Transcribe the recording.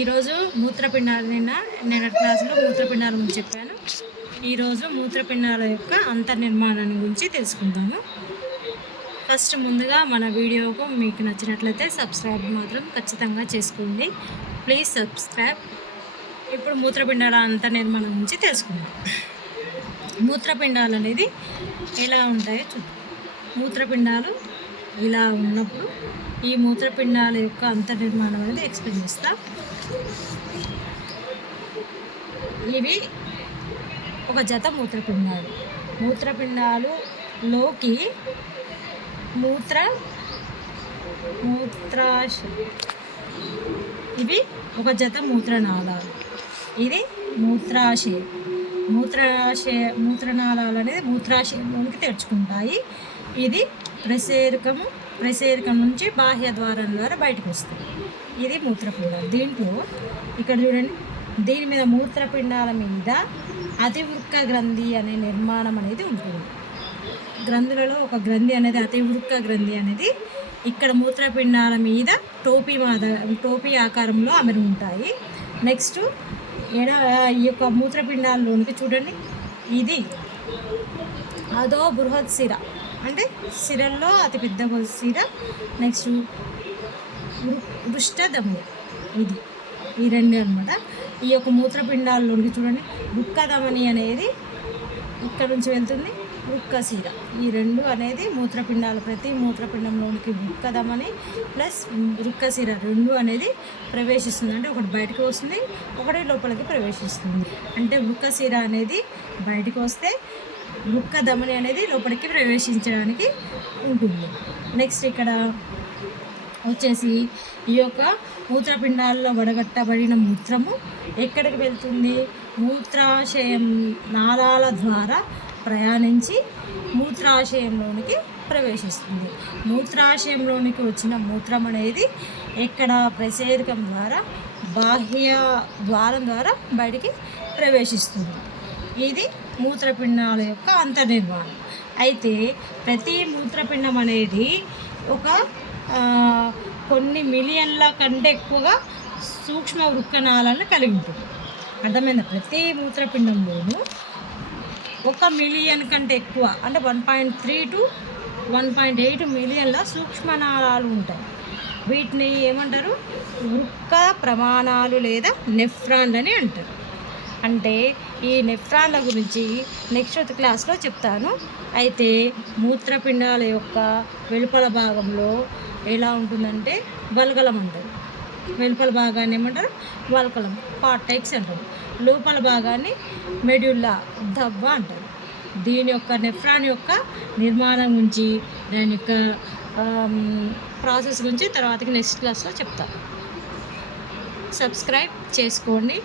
ఈరోజు మూత్రపిండాలు నిన్న నేను క్లాస్లో మూత్రపిండాల గురించి చెప్పాను. ఈరోజు మూత్రపిండాల యొక్క అంతర్నిర్మాణాన్ని గురించి తెలుసుకుందాము. ఫస్ట్ ముందుగా మన వీడియోకు మీకు నచ్చినట్లయితే సబ్స్క్రైబ్ మాత్రం ఖచ్చితంగా చేసుకోండి. Please subscribe. ఇప్పుడు మూత్రపిండాల అంతర్నిర్మాణం గురించి తెలుసుకుందాం. మూత్రపిండాలు అనేది ఎలా ఉంటాయో చూ మూత్రపిండాలు ఇలా ఉన్నప్పుడు ఈ మూత్రపిండాల యొక్క అంతర్నిర్మాణం అనేది ఎక్స్ప్లెయిన్ చేస్తా. ఇవి ఒక జత మూత్రపిండాలు. మూత్రపిండాలు లోకి మూత్ర మూత్రాశ. ఇవి ఒక జత మూత్రనాళాలు. ఇది మూత్రాశయం. మూత్రాశయ మూత్రనాళాలు అనేది మూత్రాశయంలోనికి తెరుచుకుంటాయి. ఇది ప్రసేరకము ప్రసేరకం నుంచి బాహ్య ద్వారం ద్వారా బయటకు వస్తుంది. ఇది మూత్రపిండాలు. దీంట్లో ఇక్కడ చూడండి దీని మీద మూత్రపిండాల మీద అతివృక్క గ్రంథి అనే నిర్మాణం అనేది ఉంటుంది. గ్రంథులలో ఒక గ్రంథి అనేది అతివృక్క గ్రంథి అనేది ఇక్కడ మూత్రపిండాల మీద టోపీ మాద టోపీ ఆకారంలో అమరి ఉంటాయి. నెక్స్ట్ ఎడ ఈ యొక్క మూత్రపిండాల్లోనికి చూడండి. ఇది అదో బృహత్ శిర. అంటే సిరల్లో అతిపెద్ద సిర నెక్స్ట్ వృష్టదము ఇది. ఈ రెండు అనమాట ఈ యొక్క మూత్రపిండాల్లోకి చూడండి వృక్కధమని అనేది ఇక్కడ నుంచి వెళ్తుంది వృక్కశిర ఈ రెండు అనేది మూత్రపిండాలు ప్రతి మూత్రపిండంలోనికి వృక్కధమని ప్లస్ వృక్కశిర రెండు అనేది ప్రవేశిస్తుంది. అంటే ఒకటి బయటకు వస్తుంది ఒకటి లోపలికి ప్రవేశిస్తుంది. అంటే వృక్కశిర అనేది బయటకు వస్తే ముక్క ధమని అనేది లోపలికి ప్రవేశించడానికి ఉంటుంది. నెక్స్ట్ ఇక్కడ వచ్చేసి ఈ యొక్క మూత్రపిండాల్లో వడగట్టబడిన మూత్రము ఎక్కడికి వెళ్తుంది? మూత్రాశయం నాళాల ద్వారా ప్రయాణించి మూత్రాశయంలోనికి ప్రవేశిస్తుంది. మూత్రాశయంలోనికి వచ్చిన మూత్రం అనేది ఎక్కడ? ప్రసేదికం ద్వారా బాహ్య ద్వారం ద్వారా బయటికి ప్రవేశిస్తుంది. ఇది మూత్రపిండాల యొక్క అంతర్నిర్మాణం. అయితే ప్రతి మూత్రపిండం అనేది ఒక కొన్ని మిలియన్ల కంటే ఎక్కువగా సూక్ష్మ వృక్కణాలను కలిగి ఉంటుంది. అర్థమైందా? ప్రతి మూత్రపిండంలోనూ ఒక మిలియన్ కంటే ఎక్కువ అంటే one point three two one point eight మిలియన్ల సూక్ష్మనాళాలు ఉంటాయి. వీటిని ఏమంటారు? వృక్క ప్రమాణాలు లేదా నెఫ్రాన్లని అంటారు. అంటే ఈ నెఫ్రాన్ల గురించి నెక్స్ట్ క్లాస్లో చెప్తాను. అయితే మూత్రపిండాల యొక్క వెలుపల భాగంలో ఎలా ఉంటుందంటే వల్గలం అంటారు. వెలుపల భాగాన్ని ఏమంటారు? వల్కలం కార్టెక్స్ అంటారు. లోపల భాగాన్ని మెడ్యుల్లా దవ్వ అంటారు. దీని యొక్క నెఫ్రాన్ యొక్క నిర్మాణం గురించి దాని యొక్క ప్రాసెస్ గురించి తర్వాతకి నెక్స్ట్ క్లాస్లో చెప్తాను. సబ్స్క్రైబ్ చేసుకోండి.